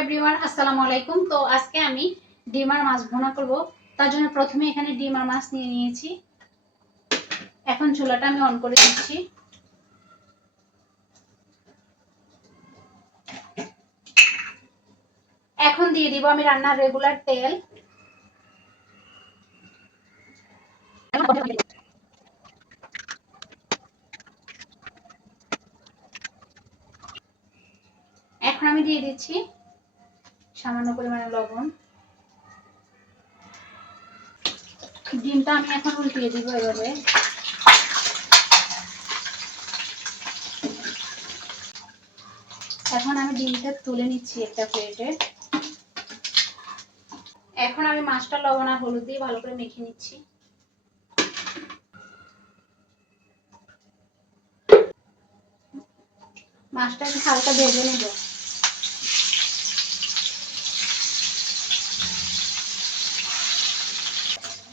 Everyone, আসসালামু আলাইকুম। তো আজকে আমি ডিম আর মাছ ভুনা করব। তার জন্য প্রথমে এখানে ডিম আর মাছ নিয়ে নিয়েছি। এখন চুলাটা আমি অন করে দিচ্ছি। এখন দিয়ে দিব আমি রান্নার রেগুলার তেল। এখন আমি দিয়ে দিচ্ছি সামান্য পরিমাণে লবণ। ডিমটা আমি এখন উল্টিয়ে দিব এভাবে। এখন আমি ডিমটা তুলে নিচ্ছি একটা প্লেটে। এখন আমি মাছটা লবণ আর হলুদ দিয়ে ভালো করে মেখে নিচ্ছি। মাছটা একটু হালকা ভেজে নেব।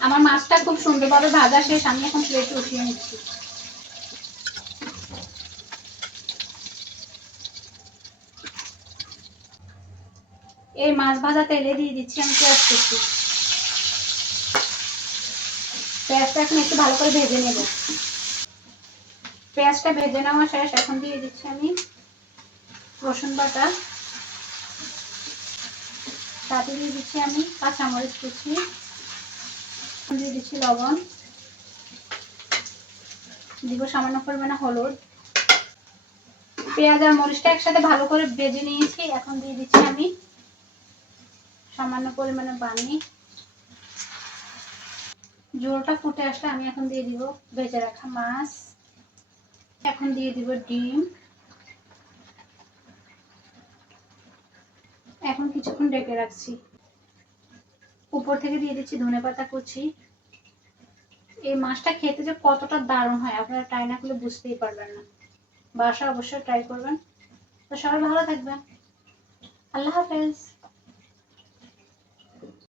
আমার মাছটা খুব সুন্দরভাবে ভাজা শেষ, আমি এখন প্লেটে উঠিয়ে নিচ্ছি। এই মাছ ভাজা তেলে দিয়ে দিচ্ছি আমি পেঁয়াজ কুচি। পেঁয়াজটা এখন একটু ভালো করে ভেজে নেব। পেঁয়াজটা ভেজে নেওয়া শেষ। এখন দিয়ে দিচ্ছি আমি রসুন বাটা, তাতে দিয়ে দিচ্ছি আমি কাঁচামরিচ কুচি, দিয়ে দিচ্ছি লবণ, দিব সামান্য পরিমাণে হলুদ। পেঁয়াজ আর মরিচটা একসাথে ভালো করে ভেজে নিয়েছি। এখন দিয়ে দিচ্ছি আমি সামান্য পরিমাণে পানি। ঝোলটা ফুটে আসলে আমি এখন দিয়ে দিব ভেজে রাখা মাছ। এখন দিয়ে দিব ডিম। এখন কিছুক্ষণ ঢেকে রাখছি। উপর থেকে দিয়ে দিচ্ছি ধনেপাতা কুচি। এই মাছটা খেতে যে কতটা দারুণ হয় আপনারা ট্রাই না করলে বুঝতেই পারবেন না। বাসায় অবশ্যই ট্রাই করবেন। তো সবাই ভালো থাকবেন। আল্লাহ হাফেজ।